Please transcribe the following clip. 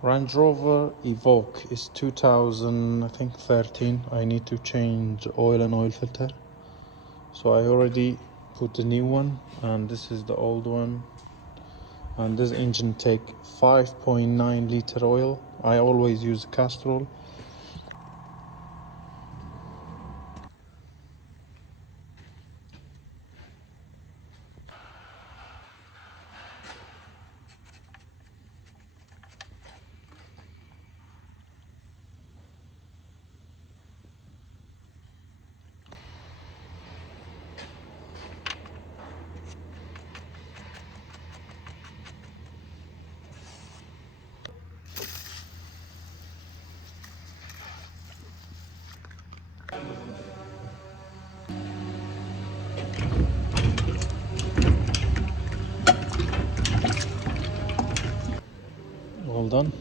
Range Rover Evoque is 2000, I think 13. I need to change oil and oil filter. So I already put the new one, and this is the old one. And this engine take 5.9 liter oil. I always use Castrol. All done.